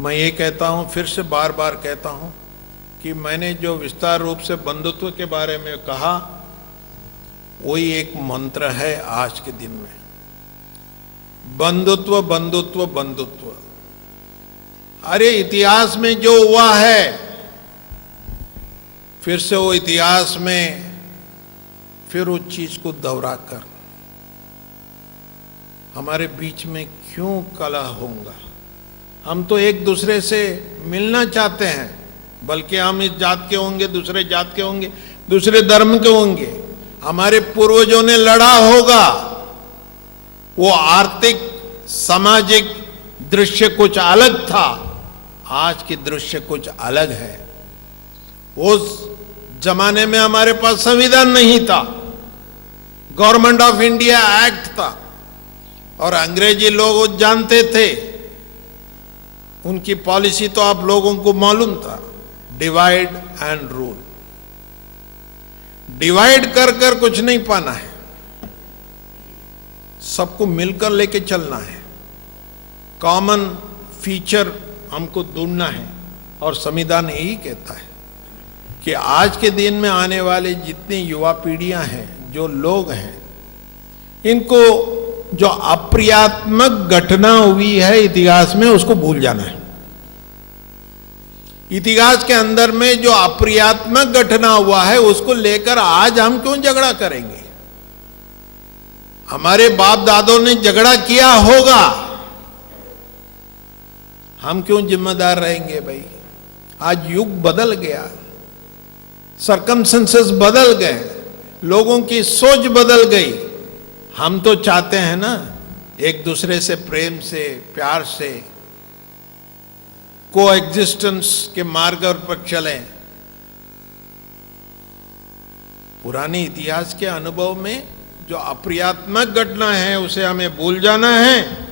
मैं ये कहता हूँ, फिर से बार बार कहता हूँ कि मैंने जो विस्तार रूप से बंधुत्व के बारे में कहा, वही एक मंत्र है आज के दिन में। बंधुत्व बंधुत्व बंधुत्व। अरे इतिहास में जो हुआ है, फिर से वो इतिहास में फिर उस चीज को दोहरा कर हमारे बीच में क्यों कलह होगा? हम तो एक दूसरे से मिलना चाहते हैं, बल्कि हम इस जात के होंगे, दूसरे जात के होंगे, दूसरे धर्म के होंगे। हमारे पूर्वजों ने लड़ा होगा। वो आर्थिक सामाजिक दृश्य कुछ अलग था, आज की दृश्य कुछ अलग है। उस जमाने में हमारे पास संविधान नहीं था, गवर्नमेंट ऑफ इंडिया एक्ट था, और अंग्रेजी लोग जानते थे। उनकी पॉलिसी तो आप लोगों को मालूम था, डिवाइड एंड रूल। डिवाइड कर कर कुछ नहीं पाना है, सबको मिलकर लेके चलना है। कॉमन फीचर हमको ढूंढना है, और संविधान यही कहता है कि आज के दिन में आने वाले जितनी युवा पीढ़ियां हैं, जो लोग हैं, इनको जो अप्रियात्मक घटना हुई है इतिहास में, उसको भूल जाना है। इतिहास के अंदर में जो अप्रियात्मक घटना हुआ है, उसको लेकर आज हम क्यों झगड़ा करेंगे? हमारे बाप दादों ने झगड़ा किया होगा, हम क्यों जिम्मेदार रहेंगे भाई? आज युग बदल गया, सर्कमस्टेंसेस बदल गए, लोगों की सोच बदल गई। हम तो चाहते हैं ना, एक दूसरे से प्रेम से, प्यार से कोएग्जिस्टेंस के मार्ग पर चलें। पुराने इतिहास के अनुभव में जो अप्रियात्मक घटना है, उसे हमें भूल जाना है।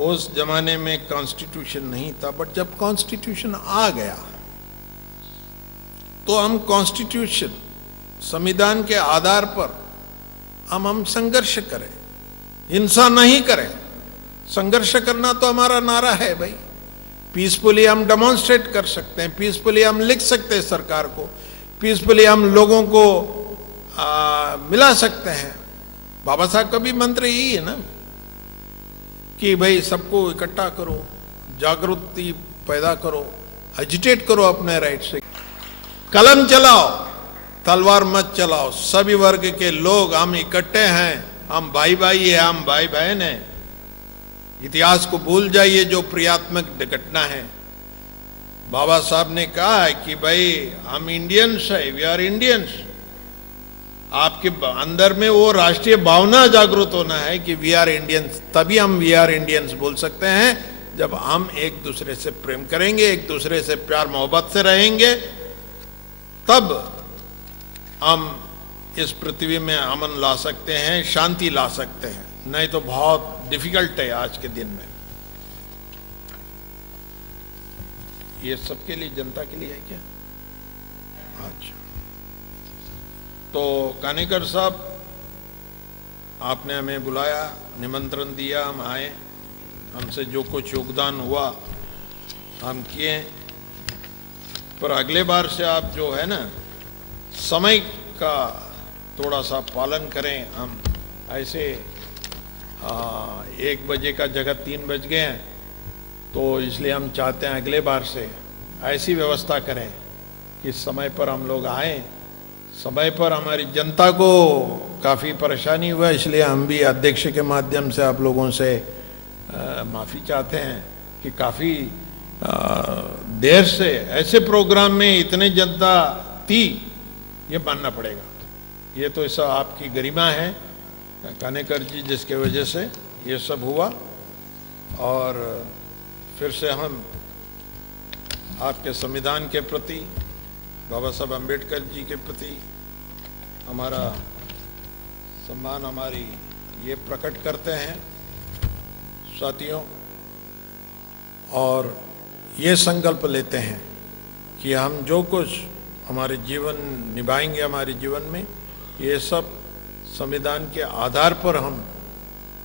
उस जमाने में कॉन्स्टिट्यूशन नहीं था, बट जब कॉन्स्टिट्यूशन आ गया तो हम कॉन्स्टिट्यूशन, संविधान के आधार पर हम संघर्ष करें, हिंसा नहीं करें। संघर्ष करना तो हमारा नारा है भाई। पीसफुली हम डेमोन्स्ट्रेट कर सकते हैं, पीसफुली हम लिख सकते हैं सरकार को, पीसफुली हम लोगों को मिला सकते हैं। बाबा साहब का भी मंत्र यही है ना कि भाई सबको इकट्ठा करो, जागृति पैदा करो, एजिटेट करो अपने राइट से। कलम चलाओ, तलवार मत चलाओ। सभी वर्ग के लोग हम इकट्ठे हैं, हम भाई भाई हैं, हम भाई बहन हैं। इतिहास को भूल जाइए जो प्रियात्मक घटना है। बाबा साहब ने कहा है कि भाई हम इंडियंस है, वी आर इंडियंस। आपके अंदर में वो राष्ट्रीय भावना जागृत होना है कि वी आर इंडियंस। तभी हम वी आर इंडियंस बोल सकते हैं, जब हम एक दूसरे से प्रेम करेंगे, एक दूसरे से प्यार मोहब्बत से रहेंगे, तब हम इस पृथ्वी में अमन ला सकते हैं, शांति ला सकते हैं। नहीं तो बहुत डिफिकल्ट है आज के दिन में। ये सबके लिए, जनता के लिए है क्या? अच्छा, तो कानेकर साहब, आपने हमें बुलाया, निमंत्रण दिया, हम आए। हमसे जो कुछ योगदान हुआ हम किए, पर अगले बार से आप जो है ना, समय का थोड़ा सा पालन करें। हम ऐसे 1 बजे का जगह 3 बज गए हैं, तो इसलिए हम चाहते हैं अगले बार से ऐसी व्यवस्था करें कि समय पर हम लोग आएँ। समय पर हमारी जनता को काफ़ी परेशानी हुआ, इसलिए हम भी अध्यक्ष के माध्यम से आप लोगों से माफ़ी चाहते हैं कि काफ़ी देर से ऐसे प्रोग्राम में इतने जनता थी, ये मानना पड़ेगा। ये तो ऐसा आपकी गरिमा है कानेकर जी, जिसके वजह से ये सब हुआ। और फिर से हम आपके संविधान के प्रति, बाबा साहब अम्बेडकर जी के प्रति हमारा सम्मान, हमारी ये प्रकट करते हैं साथियों, और ये संकल्प लेते हैं कि हम जो कुछ हमारे जीवन निभाएंगे, हमारे जीवन में, ये सब संविधान के आधार पर हम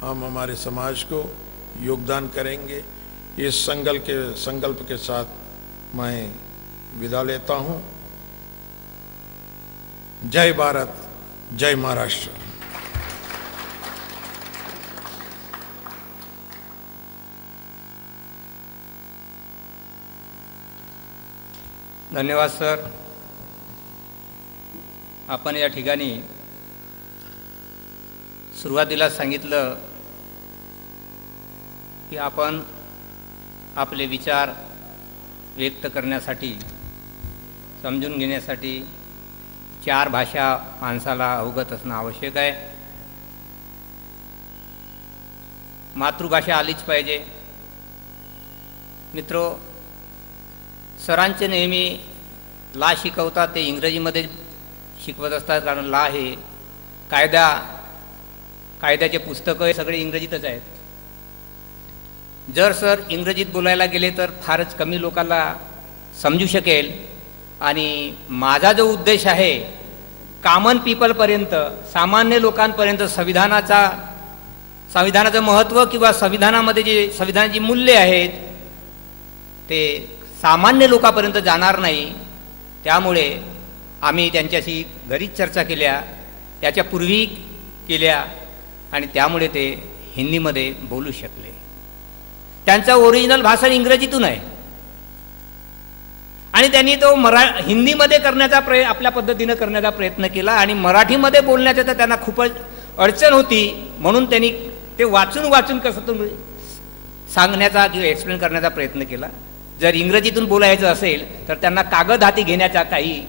हमारे समाज को योगदान करेंगे। इस संकल्प के साथ मैं विदा लेता हूं। जय भारत, जय महाराष्ट्र। धन्यवाद सर। आपण या ठिकाणी सुरुवातीला सांगितलं की आपण आपले विचार व्यक्त करण्यासाठी, समजून घेण्यासाठी 4 भाषा माणसाला अवगत असणं आवश्यक आहे। मातृभाषा आलीच पाहिजे। मित्रो, सरांचे नेहमी ला शिकवतात ते इंग्रजीमध्ये शिकवत असतात, कारण ला हे कायद्याचे पुस्तकं हे सगळे इंग्रजीतच आहेत। जर सर इंग्रजीत बोलायला गेले तर फारच कमी लोकांना समजू शकेल, आणि माझा जो उद्देश आहे कॉमन पीपलपर्यंत, सामान्य लोकांपर्यंत संविधानाचं महत्त्व किंवा संविधानामध्ये जे संविधानाची मूल्ये आहेत ते सामान्य लोकांपर्यंत जाणार नाही। त्यामुळे आम्ही त्यांच्याशी घरीच चर्चा केल्या, त्याच्यापूर्वी केल्या, आणि त्यामुळे ते हिंदीमध्ये बोलू शकले। त्यांचं ओरिजिनल भाषण इंग्रजीतून आहे आणि त्यांनी तो हिंदीमध्ये करण्याचा आपल्या पद्धतीनं करण्याचा प्रयत्न केला, आणि मराठीमध्ये बोलण्याचा तर त्यांना खूपच अडचण होती, म्हणून त्यांनी ते वाचून कसं सांगण्याचा किंवा एक्सप्लेन करण्याचा प्रयत्न केला। जर इंग्रजीतून बोलायचं असेल तर त्यांना कागद हाती घेण्याचा काही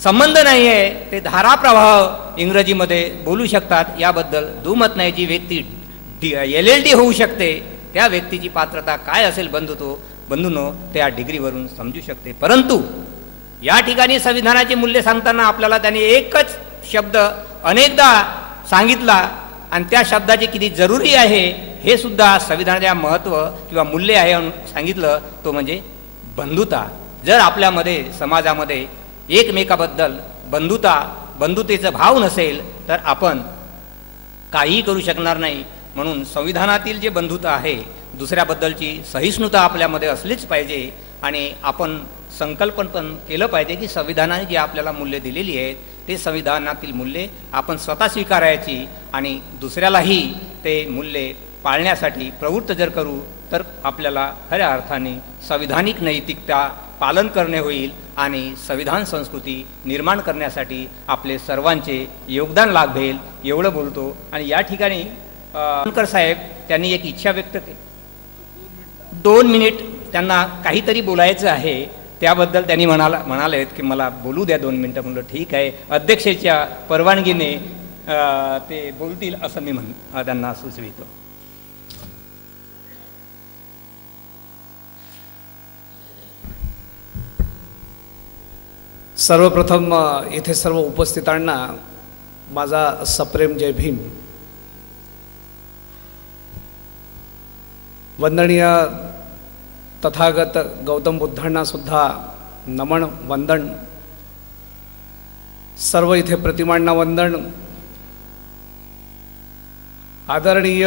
संबंध नाही आहे, ते धाराप्रवाह इंग्रजीमध्ये बोलू शकतात, याबद्दल दुमत नाही। जी व्यक्ती LLD होऊ शकते त्या व्यक्तीची पात्रता काय असेल बंधूंनो त्या डिग्रीवरून समजू शकते। परंतु या ठिकाणी संविधानाचे मूल्य सांगताना आपल्याला त्यांनी एकच शब्द अनेकदा सांगितला, आणि त्या शब्दाची किती जरुरी आहे हे सुद्धा संविधानाचे महत्त्व किंवा मूल्य आहे सांगितलं, तो म्हणजे बंधुता। जर आपल्यामध्ये समाजामध्ये एकमेकाबद्दल बंधुतेचा भाव नसेल तर आपण काहीही करू शकणार नाही। म्हणून संविधानातील जे बंधुता आहे, दुसऱ्याबद्दलची सहिष्णुता आपल्यामध्ये असलीच पाहिजे, आणि आपण संकल्पन पण केलं पाहिजे की संविधानाने जी आपल्याला मूल्ये दिलेली आहेत ते संविधानातील मूल्ये आपण स्वतः स्वीकारायची, आणि दुसऱ्यालाही ते मूल्ये पाळण्यासाठी प्रवृत्त जर करू तर आपल्याला खऱ्या अर्थाने संविधानिक नैतिकता पालन करणे होईल, आणि संविधान संस्कृती निर्माण करण्यासाठी आपले सर्वांचे योगदान लाभेल, एवढं बोलतो। आणि या ठिकाणी जानकर साहेब त्यांनी एक इच्छा व्यक्त केली, 2 मिनिट त्यांना काहीतरी बोलायचं आहे, त्याबद्दल त्यांनी म्हणाले की मला बोलू द्या 2 मिनिटं। म्हणलं ठीक आहे, अध्यक्षेच्या परवानगीने ते बोलतील असं मी त्यांना सुचवितो। सर्वप्रथम इथे सर्व उपस्थितांना माझा सप्रेम जय भीम। वंदनीय तथागत गौतम बुद्धांना सुद्धा नमन वंदन, सर्व इथे प्रतिमांना वंदन। आदरणीय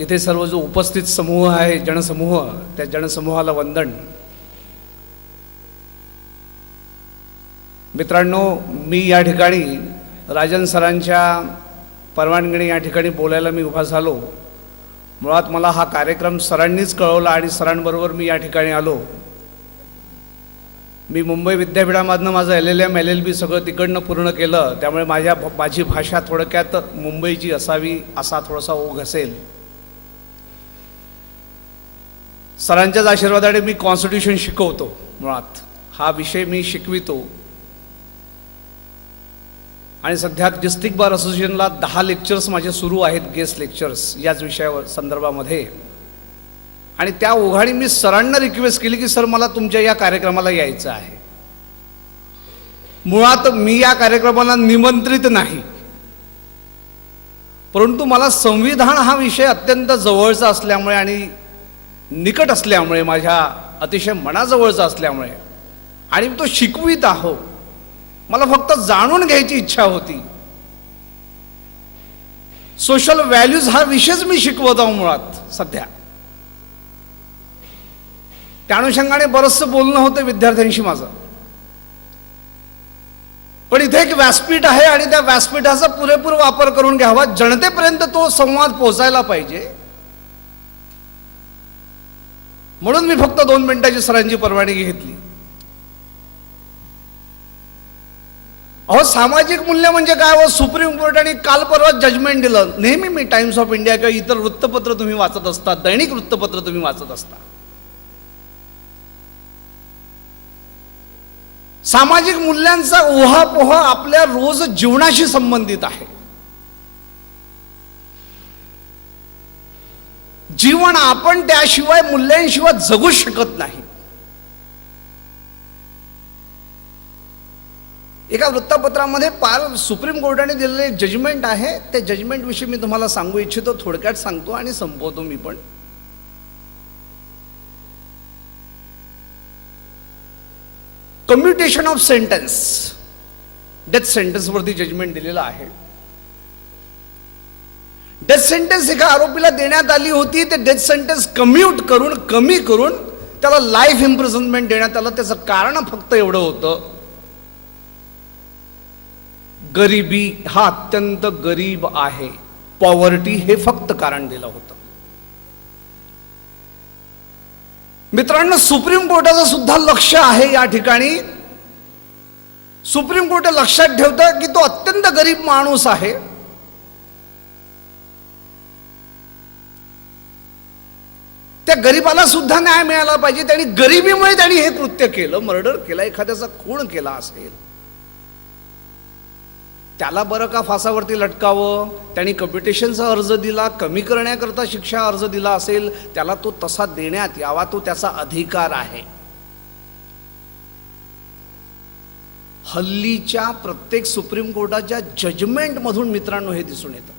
इथे सर्व जो उपस्थित समूह आहे, जनसमूह, त्या जनसमूहाला वंदन। मित्रांनो, मी या ठिकाणी राजन सरांच्या परवानगीने या ठिकाणी बोलायला मी उभा झालो। मुळात मला हा कार्यक्रम सरांनीच कळवला आणि सरांबरोबर मी या ठिकाणी आलो। मी मुंबई विद्यापीठामधनं माझं LLM LLB सगळं तिकडनं पूर्ण केलं, त्यामुळे माझी भाषा थोडक्यात मुंबईची असावी असा थोडासा ओघ असेल। सरांच्याच आशीर्वादाने मी कॉन्स्टिट्यूशन शिकवतो, मुळात हा विषय मी शिकवितो, आणि सध्या डिस्ट्रिक्ट बार असोसिएशनला 10 लेक्चर्स माझे सुरू आहेत, गेस्ट लेक्चर्स याच विषयावर संदर्भामध्ये। आणि त्या ओघाने मी सरांना रिक्वेस्ट केली की सर मला तुमच्या या कार्यक्रमाला यायचं आहे। मुळात मी या कार्यक्रमाला निमंत्रित नाही, परंतु मला संविधान हा विषय अत्यंत जवळचा असल्यामुळे आणि निकट असल्यामुळे, माझ्या अतिशय मनाजवळचा असल्यामुळे, आणि तो शिकवित आहो, मला फक्त जाणून घ्यायची इच्छा होती। सोशल व्हॅल्यूज हा विषयच मी शिकवत आहो मुळात सध्या। त्या अनुषंगाने बरंचसं बोलणं होतं विद्यार्थ्यांशी माझं. पण इथे एक व्यासपीठ आहे आणि त्या व्यासपीठाचा पुरेपूर वापर करून घ्यावा, जनतेपर्यंत तो संवाद पोहोचायला पाहिजे. म्हणून मी फक्त 2 मिनिटाची सरांची परवानगी घेतली. अहो, सामाजिक मूल्य म्हणजे काय? व सुप्रीम कोर्टाने काल परवा जजमेंट दिलं. नेहमी मी टाइम्स ऑफ इंडिया किंवा इतर वृत्तपत्र तुम्ही वाचत असता, दैनिक वृत्तपत्र तुम्ही वाचत असता. सामाजिक मूल्यांचा उहापोह आपल्या रोज जीवनाशी संबंधित आहे. जीवन आपण त्याशिवाय मूल्यांशिवाय जगू शकत नाही. एका वृत्तपत्रामध्ये सुप्रीम कोर्टाने दिलेले जजमेंट आहे. त्या जजमेंट विषयी मी तुम्हाला सांगू इच्छितो. थोडक्यात सांगतो आणि संपवतो मी पण. Commutation of sentence, death sentence वरती जजमेंट दिलेलं आहे. डेथ सेंटेन्स एका आरोपीला देण्यात आली होती. ते डेथ सेंटेन्स कम्यूट करून, कमी करून त्याला लाईफ इम्प्रिझनमेंट देण्यात आलं. त्याचं कारण फक्त एवढं होतं, गरिबी, हा अत्यंत गरीब आहे, पॉवर्टी, हे फक्त कारण दिलं होतं. मित्रांनो, सुप्रीम कोर्टाचं सुद्धा लक्ष आहे या ठिकाणी. सुप्रीम कोर्ट लक्षात ठेवतं की तो अत्यंत गरीब माणूस आहे. त्या गरीबाला सुद्धा न्याय मिळाला पाहिजे. त्यांनी गरिबीमुळे त्यांनी हे कृत्य केलं, मर्डर केला, एखाद्याचा खून केला असेल, त्याला बरं का फासावरती लटकावं? त्यांनी कम्प्युटेशनचा अर्ज दिला, कमी करण्याकरता शिक्षा अर्ज दिला असेल, त्याला तो तसा देण्यात यावा, तो त्याचा अधिकार आहे. हल्लीच्या प्रत्येक सुप्रीम कोर्टाच्या जजमेंट मधून मित्रांनो हे दिसून येतं.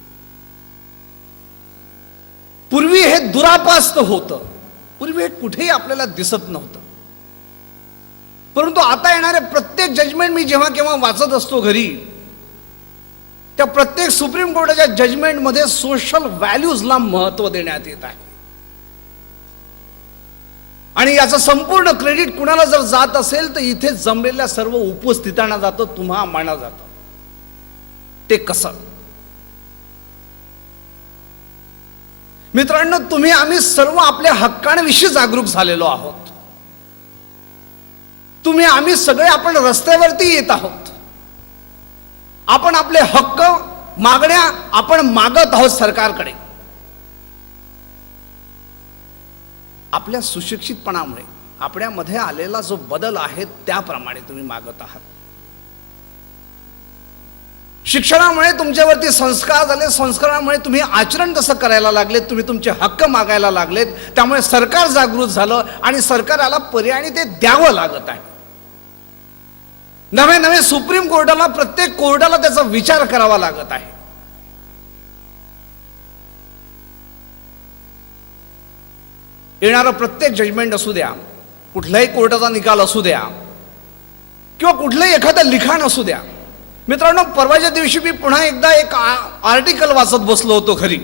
पूर्वी हे दुरापास्त होतं, पूर्वी हे कुठेही आपल्याला दिसत नव्हतं. परंतु आता येणारे प्रत्येक जजमेंट मी जेव्हा केव्हा वाचत असतो घरी, त्या प्रत्येक सुप्रीम कोर्टाच्या जजमेंटमध्ये सोशल व्हॅल्यूजला महत्व देण्यात येत आहे. आणि याचं संपूर्ण क्रेडिट कुणाला जर जात असेल तर इथे जमलेल्या सर्व उपस्थितांना जातं, तुम्हा आम्हाला जातं. ते कसं? मित्रांनो, तुम्ही आम्ही सर्व आपल्या हक्कांविषयी जागरूक झालेलो आहोत. तुम्ही आम्ही सगळे आपण रस्त्यावरती येत आहोत. आपण आपले हक्क मागण्या आपण मागत आहोत सरकारकडे. आपल्या सुशिक्षितपणामुळे आपल्यामध्ये आलेला जो बदल आहे त्याप्रमाणे तुम्ही मागत आहात. शिक्षणामुळे तुमच्यावरती संस्कार झाले, संस्कारामुळे तुम्ही आचरण तसं करायला लागलेत, तुम्ही तुमचे हक्क मागायला लागलेत. त्यामुळे सरकार जागृत झालं आणि सरकारला पर्यायाने ते द्यावं लागत आहे. नवे नवे सुप्रीम कोर्टाला, प्रत्येक कोर्टाला त्याचा विचार करावा लागत आहे. येणारं प्रत्येक जजमेंट असू द्या, कुठल्याही कोर्टाचा निकाल असू द्या, किंवा कुठलंही एखादं लिखाण असू द्या. मित्रांनो, परवाच्या दिवशी मी पुन्हा एकदा एक आर्टिकल वाचत बसलो होतो घरी.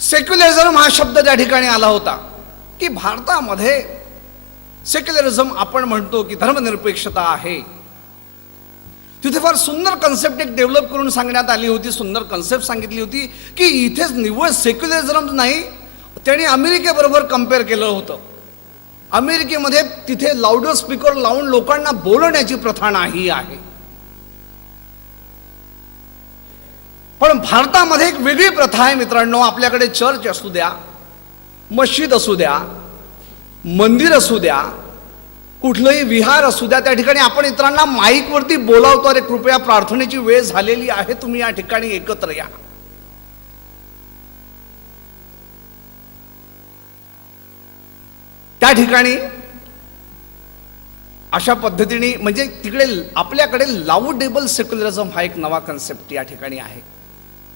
सेक्युलरिझम हा शब्द त्या ठिकाणी आला होता की भारतामध्ये सेक्युलरिझम आपण म्हणतो की धर्मनिरपेक्षता आहे. तिथे फार सुंदर कन्सेप्ट एक डेव्हलप करून सांगण्यात आली होती. सुंदर कन्सेप्ट सांगितली होती की इथेच निव्वळ सेक्युलरिझम नाही, त्यांनी अमेरिकेबरोबर कम्पेअर केलं होतं. अमेरिकेमध्ये तिथे लाऊडर स्पीकर लावून लोकांना बोलवण्याची प्रथा नाही आहे. पण भारतामध्ये एक वेगळी प्रथा आहे मित्रांनो. आपल्याकडे चर्च असू द्या, मस्जिद असू द्या, मंदिर असू द्या, कुठलंही विहार असू द्या, त्या ठिकाणी आपण इतरांना माईकवरती बोलावतो, अरे कृपया प्रार्थनेची वेळ झालेली आहे, तुम्ही या ठिकाणी एकत्र या. त्या ठिकाणी अशा पद्धतीने, म्हणजे तिकडे आपल्याकडे लाऊडेबल सेक्युलरिझम हा एक नवा कन्सेप्ट या ठिकाणी आहे.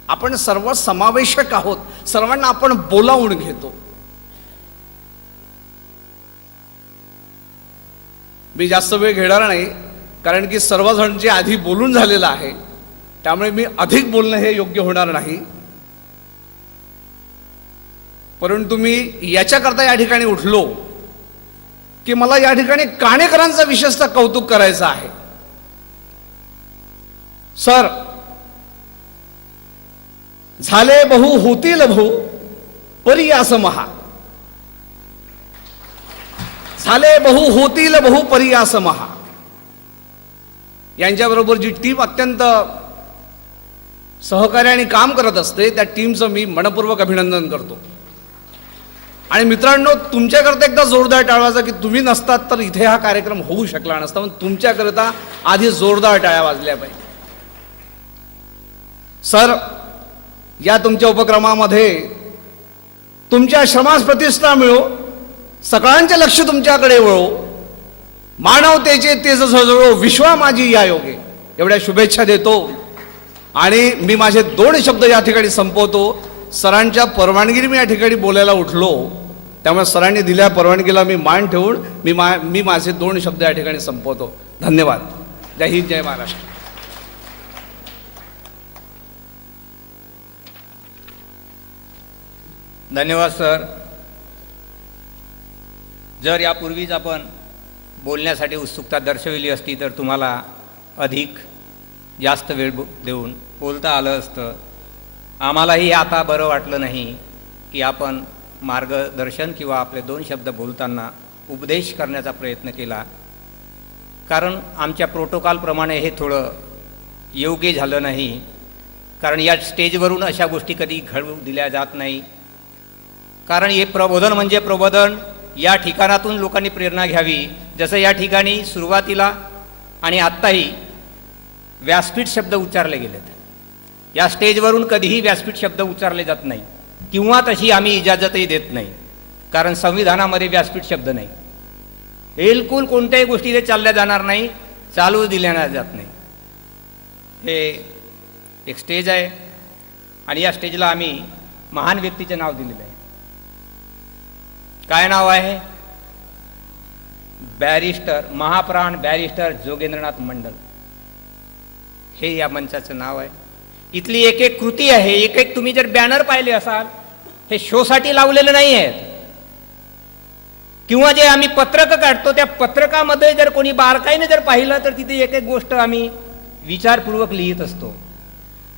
आपण सर्व समावेशक आहोत, सर्वांना आपण बोलावून घेतो. मी जास्त वेळ घेणार नाही, कारण की सर्वजण जे आधी बोलून झालेलं आहे, त्यामुळे मी अधिक बोलणं हे योग्य होणार नाही. परंतु मी याच्याकरता या ठिकाणी उठलो की मला या ठिकाणी काणेकरांचं विशेषतः कौतुक करायचं आहे. सर, झाले बहु होतील बहु परी आस महा, झाले बहु होतील बहु परी आस महा. यांच्याबरोबर जी टीम अत्यंत सहकार्याने काम करत असते त्या टीमचं मी मनपूर्वक अभिनंदन करतो. आणि मित्रांनो, तुमच्याकरता एकदा जोरदार टाळवायचा की तुम्ही नसतात तर इथे हा कार्यक्रम होऊ शकला नसता. पण तुमच्याकरता आधी जोरदार टाळ्या वाजल्या पाहिजे. सर, या तुमच्या उपक्रमामध्ये तुमच्या श्रमास प्रतिष्ठा मिळो, सगळ्यांचे लक्ष तुमच्याकडे वळो, मानवतेचे तेज झळझळो, विश्वा माझी या योगे, एवढ्या शुभेच्छा देतो. आणि मी माझे 2 शब्द या ठिकाणी संपवतो. सरांच्या परवानगीने मी या ठिकाणी बोलायला उठलो, त्यामुळे सरांनी दिल्या परवानगीला मी मान ठेवून मी माझे 2 शब्द या ठिकाणी संपवतो. धन्यवाद. जय हिंद, जय महाराष्ट्र. धन्यवाद सर. जर यापूर्वीच आपण बोलण्यासाठी उत्सुकता दर्शविली असती तर तुम्हाला अधिक जास्त वेळ देऊन बोलता आलं असतं. आम्हालाही आता बरं वाटलं नाही की आपण मार्गदर्शन किंवा आपले 2 शब्द बोलताना उपदेश करण्याचा प्रयत्न केला, कारण आमच्या प्रोटोकॉलप्रमाणे हे थोडं योग्य झालं नाही. कारण या स्टेजवरून अशा गोष्टी कधी घडवू दिल्या जात नाही. कारण हे प्रबोधन म्हणजे प्रबोधन, या ठिकाणातून लोकांनी प्रेरणा घ्यावी. जसं या ठिकाणी सुरुवातीला आणि आत्ताही व्यासपीठ शब्द उच्चारले गेलेत. या स्टेजवरून कधीही व्यासपीठ शब्द उच्चारले जात नाही किंवा तशी आम्ही इजाजतही देत नाही, कारण संविधानामध्ये व्यासपीठ शब्द नाही. बिलकुल कोणत्याही गोष्टी ते चालल्या जाणार नाही, चालू दिल्या जात नाही. हे एक स्टेज आहे आणि या स्टेजला आम्ही महान व्यक्तीचे नाव दिलेलं आहे. काय नाव आहे? बॅरिस्टर, महाप्राण बॅरिस्टर जोगेंद्रनाथ मंडल, हे या मंचाचं नाव आहे. इथली एक एक कृती आहे, एक एक तुम्ही जर बॅनर पाहिले असाल, हे शोसाठी लावलेले नाही आहेत. किंवा जे आम्ही पत्रक काढतो त्या पत्रकामध्ये जर कोणी बारकाईने जर पाहिलं तर तिथे एक एक गोष्ट आम्ही विचारपूर्वक लिहित असतो.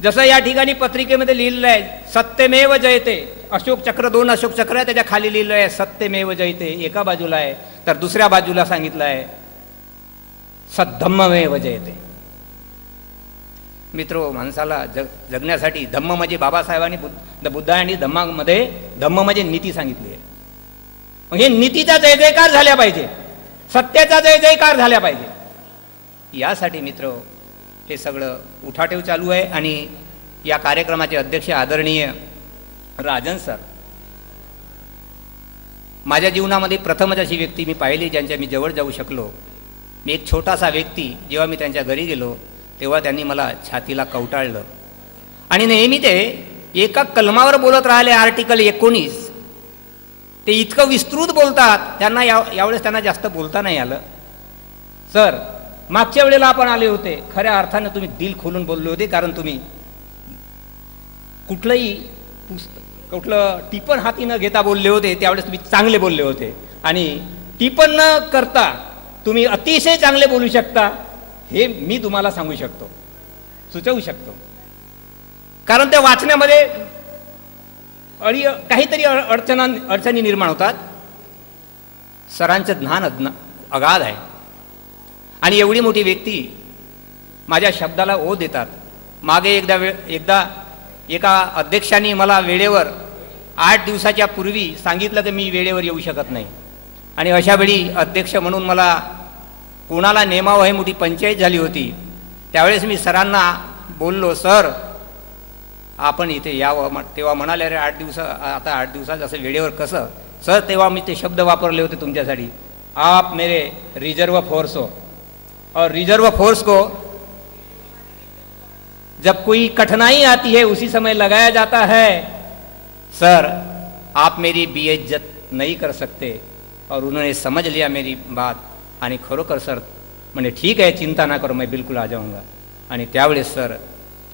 जसं या ठिकाणी पत्रिकेमध्ये लिहिलेलं आहे सत्यमेव जयते, अशोक चक्र, 2 अशोक चक्र आहे, त्याच्या खाली लिहिलं आहे सत्यमेव जयते एका बाजूला आहे, तर दुसऱ्या बाजूला सांगितलं आहे सद्धम्ममेव जयते. मित्रो, माणसाला जगण्यासाठी धम्म म्हणजे बाबासाहेबांनी बुद्धांनी धम्मामध्ये धम्म म्हणजे नीती सांगितली आहे. मग हे नीतीचा जय जयकार झाल्या पाहिजे, सत्याचा जय जयकार झाल्या पाहिजे. यासाठी मित्र हे सगळं उठाठेव चालू आहे. आणि या कार्यक्रमाचे अध्यक्ष आदरणीय राजन सर, माझ्या जीवनामध्ये प्रथमच अशी व्यक्ती मी पाहिली ज्यांच्या मी जवळ जाऊ शकलो. मी एक छोटासा व्यक्ती, जेव्हा मी त्यांच्या घरी गेलो तेव्हा त्यांनी मला छातीला कवटाळलं आणि नेहमी ते एका कलमावर बोलत राहिले, आर्टिकल 19. ते इतकं विस्तृत बोलतात, त्यांना यावेळेस त्यांना जास्त बोलता नाही आलं. सर, मागच्या वेळेला आपण आले होते, खऱ्या अर्थानं तुम्ही दिल खोलून बोलले होते, कारण तुम्ही कुठलंही कुठलं टिपण हाती न घेता बोलले होते. त्यावेळेस तुम्ही चांगले बोलले होते आणि टिपण न करता तुम्ही अतिशय चांगले बोलू शकता, हे मी तुम्हाला सांगू शकतो, सुचवू शकतो. कारण त्या वाचण्यामध्ये काहीतरी अडचणी निर्माण होतात. सरांचं ज्ञान अगाध आहे आणि एवढी मोठी व्यक्ती माझ्या शब्दाला ओ देतात. मागे एकदा एका अध्यक्षांनी मला वेळेवर 8 दिवसाच्या पूर्वी सांगितलं की मी वेळेवर येऊ शकत नाही, आणि अशा वेळी अध्यक्ष म्हणून मला कोणाला नेमावं हे मोठी पंचायत झाली होती. त्यावेळेस मी सरांना बोललो, सर आपण इथे यावं. तेव्हा म्हणाले, अरे 8 दिवस, आता 8 दिवसात असं वेळेवर कसं? सर तेव्हा मी ते शब्द वापरले होते तुमच्यासाठी, आप मेरे रिजर्व फोर्स हो, और रिजर्व फोर्स को जब कोई कठिनाई आती है उसी समय लगाया जाता है. सर आप मेरी बेइज्जत नहीं कर सकते. और उन्होंने समझ लिया मेरी बात आणि खरोखर सर म्हणजे ठीक आहे, चिंता ना करो, मैं बिलकुल आ जाऊंगा. आणि त्यावेळेस सर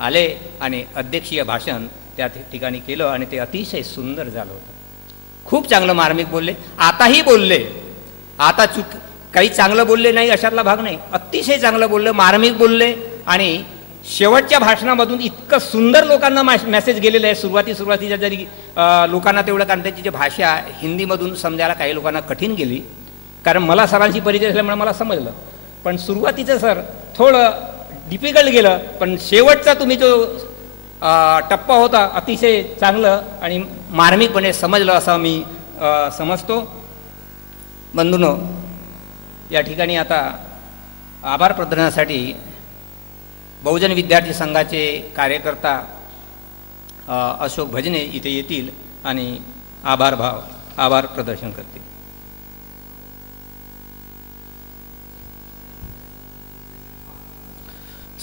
आले आणि अध्यक्षीय भाषण त्या ठिकाणी केलं आणि ते अतिशय सुंदर झालं होतं. खूप चांगलं मार्मिक बोलले, आताही बोलले, आता चूक काही चांगलं बोलले नाही अशातला भाग नाही, अतिशय चांगलं बोलले, मार्मिक बोलले. आणि शेवटच्या भाषणामधून इतकं सुंदर लोकांना मेसेज गेलेलं आहे. सुरुवातीच्या जरी लोकांना तेवढं, कारण त्याची जी भाषा हिंदीमधून समजायला काही लोकांना कठीण गेली, कारण मला सरांची परिचय असल्यामुळे मला समजलं, पण सुरुवातीचं सर थोडं डिफिकल्ट गेलं, पण शेवटचा तुम्ही जो टप्पा होता अतिशय चांगलं आणि मार्मिकपणे समजलं असं मी समजतो. बंधूंनो, या ठिकाणी आता आभार प्रदर्शनासाठी बहुजन विद्यार्थी संघाचे कार्यकर्ता अशोक भजने इथे येतील आणि आभार प्रदर्शन करतील.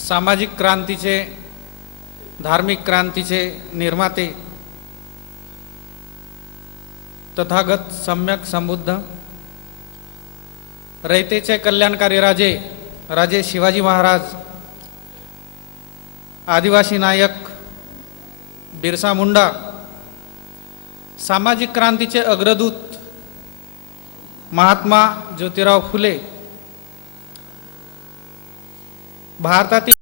सामाजिक क्रांतीचे, धार्मिक क्रांतीचे निर्माते, तथागत सम्यक संबुद्ध, रयतेचे कल्याणकारी राजे शिवाजी महाराज, आदिवासी नायक बिरसा मुंडा, सामाजिक क्रांतीचे अग्रदूत महात्मा ज्योतिराव फुले, भारतातील